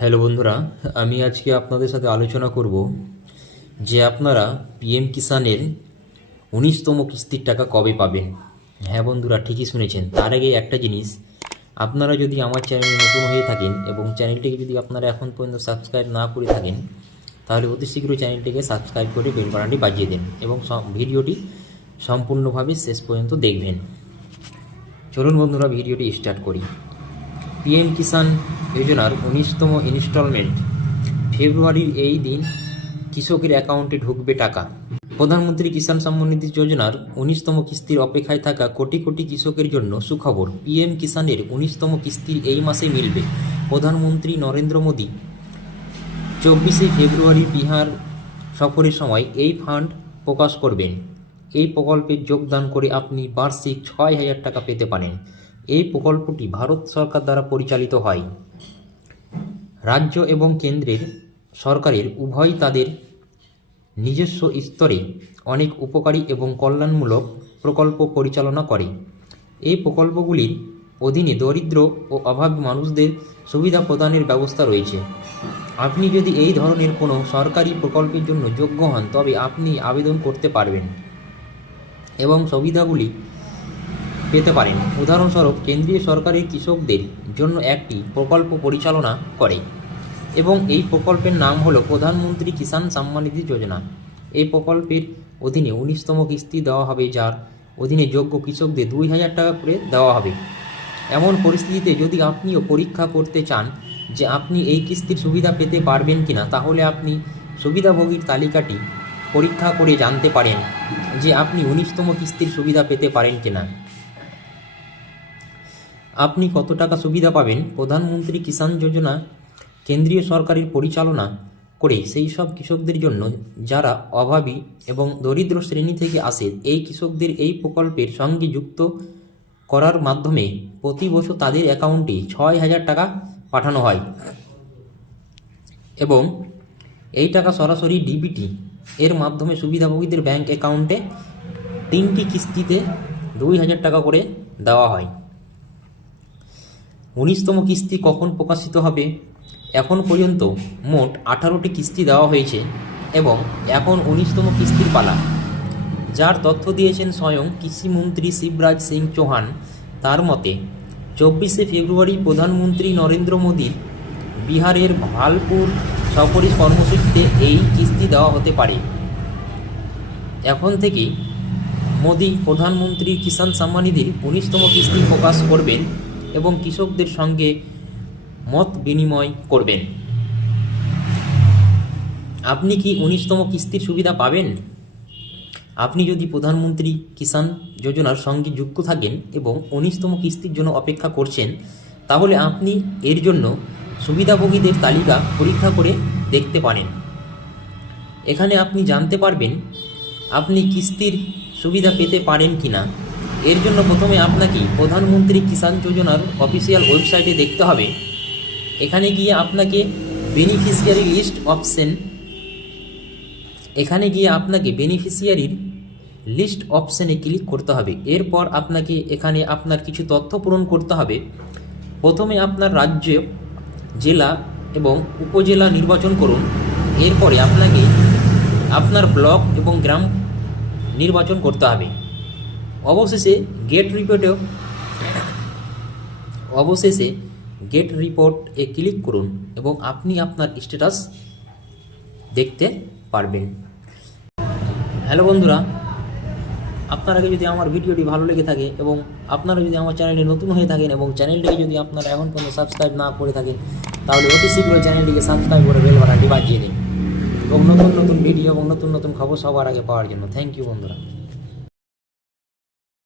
Hello বন্ধুরা, আমি আজকে আপনাদের সাথে আলোচনা করব যে আপনারা পিএম কিষানের ১৯তম কিস্তির টাকা কবে পাবেন। হ্যাঁ বন্ধুরা, ঠিকই শুনেছেন। তার আগে একটা জিনিস, আপনারা যদি আমার চ্যানেলে নতুন হয়ে থাকেন এবং চ্যানেলটিকে যদি আপনারা এখন পর্যন্ত সাবস্ক্রাইব না করে থাকেন, তাহলে অতি শীঘ্রই চ্যানেলটিকে সাবস্ক্রাইব করে বেল বাটনটি বাজিয়ে দেন এবং ভিডিওটি সম্পূর্ণভাবে শেষ পর্যন্ত দেখবেন। চলুন বন্ধুরা, ভিডিওটি স্টার্ট করি। পিএম কিষাণ যোজনার ১৯তম ইনস্টলমেন্ট ফেব্রুয়ারির এই দিন কৃষকের অ্যাকাউন্টে ঢুকবে টাকা। প্রধানমন্ত্রী কিষাণ সম্মান নিধি যোজনার ১৯তম কিস্তির অপেক্ষায় থাকা কোটি কোটি কৃষকের জন্য সুখবর। পিএম কিষাণের ১৯তম কিস্তির এই মাসে মিলবে। প্রধানমন্ত্রী নরেন্দ্র মোদী ২৪শে ফেব্রুয়ারি বিহার সফরের সময় এই ফান্ড প্রকাশ করবেন। এই প্রকল্পে যোগদান করে আপনি বার্ষিক ৬,০০০ টাকা পেতে পারেন। এই প্রকল্পটি ভারত সরকার দ্বারা পরিচালিত হয়। রাজ্য এবং কেন্দ্রের সরকারের উভয় তাদের নিজস্ব স্তরে অনেক উপকারী এবং কল্যাণমূলক প্রকল্প পরিচালনা করে। এই প্রকল্পগুলির অধীনে দরিদ্র ও অভাবী মানুষদের সুবিধা প্রদানের ব্যবস্থা রয়েছে। আপনি যদি এই ধরনের কোনো সরকারি প্রকল্পের জন্য যোগ্য হন, তবে আপনি আবেদন করতে পারবেন এবং সুবিধাগুলি পেতে পারেন। উদাহরণস্বরূপ, কেন্দ্রীয় সরকারের কৃষকদের জন্য একটি প্রকল্প পরিচালনা করে এবং এই প্রকল্পের নাম হল প্রধানমন্ত্রী কিষাণ সম্মান নিধি যোজনা। এই প্রকল্পের অধীনে ১৯তম কিস্তি দেওয়া হবে, যার অধীনে যোগ্য কৃষকদের ২,০০০ টাকা করে দেওয়া হবে। এমন পরিস্থিতিতে যদি আপনিও পরীক্ষা করতে চান যে আপনি এই কিস্তির সুবিধা পেতে পারবেন কিনা, তাহলে আপনি সুবিধাভোগীর তালিকাটি পরীক্ষা করে জানতে পারেন যে আপনি ১৯তম কিস্তির সুবিধা পেতে পারেন কিনা। আপনি কত টাকা সুবিধা পাবেন? প্রধানমন্ত্রী কিষাণ যোজনা কেন্দ্রীয় সরকারের পরিচালনা করে সেই সব কৃষকদের জন্য যারা অভাবী এবং দরিদ্র শ্রেণী থেকে আসে। এই কৃষকদের এই প্রকল্পের সঙ্গে যুক্ত করার মাধ্যমে প্রতি বছর তাদের অ্যাকাউন্টে ৬,০০০ টাকা পাঠানো হয় এবং এই টাকা সরাসরি ডিবিটি এর মাধ্যমে সুবিধাভোগীদের ব্যাংক অ্যাকাউন্টে ৩টি কিস্তিতে ২,০০০ টাকা করে দেওয়া হয়। ১৯তম কিস্তি কখন প্রকাশিত হবে? এখন পর্যন্ত মোট ১৮টি কিস্তি দেওয়া হয়েছে এবং এখন ১৯তম কিস্তির পালা। যার তথ্য দিয়েছেন স্বয়ং কৃষিমন্ত্রী শিবরাজ সিং চৌহান। তার মতে ২৪শে ফেব্রুয়ারি প্রধানমন্ত্রী নরেন্দ্র মোদীর বিহারের ভালপুর সফরের কর্মসূচিতে এই কিস্তি দেওয়া হতে পারে। এখন থেকে মোদী প্রধানমন্ত্রী কিষাণ সম্মান নিধির ১৯তম কিস্তি প্রকাশ করবেন এবং কৃষকদের সঙ্গে মত বিনিময় করবেন। আপনি কি ১৯তম কিস্তির সুবিধা পাবেন? আপনি যদি প্রধানমন্ত্রী কিষাণ যোজনার সঙ্গে যুক্ত থাকেন এবং ১৯তম কিস্তির জন্য অপেক্ষা করছেন, তাহলে আপনি এর জন্য সুবিধাভোগীদের তালিকা পরীক্ষা করে দেখতে পারেন। এখানে আপনি জানতে পারবেন আপনি কিস্তির সুবিধা পেতে পারেন কিনা। এর জন্য প্রথমে আপনাকে প্রধানমন্ত্রী কিষাণ যোজনার অফিসিয়াল ওয়েবসাইটে দেখতে হবে। এখানে গিয়ে আপনাকে বেনিফিশিয়ারি লিস্ট অপশানে ক্লিক করতে হবে। এরপর আপনাকে এখানে আপনার কিছু তথ্য পূরণ করতে হবে। প্রথমে আপনার রাজ্য, জেলা এবং উপজেলা নির্বাচন করুন। এরপরে আপনাকে আপনার ব্লক এবং গ্রাম নির্বাচন করতে হবে। অবশেষে গেট রিপোর্টে ক্লিক করুন এবং আপনি আপনার স্ট্যাটাস দেখতে পারবেন। হ্যালো বন্ধুরা, আপনারা যদি আমার ভিডিওটি ভালো লেগে থাকে এবং আপনারা যদি আমার চ্যানেলে নতুন হয়ে থাকেন এবং চ্যানেলটিকে যদি আপনারা এখন পর্যন্ত সাবস্ক্রাইব না করে থাকেন, তাহলে অতি শীঘ্রই চ্যানেলটিকে সাবস্ক্রাইব করে বেল বাটনটি বাজিয়ে দিন এবং নতুন নতুন ভিডিও এবং নতুন নতুন খবর সবার আগে পাওয়ার জন্য। থ্যাংক ইউ বন্ধুরা।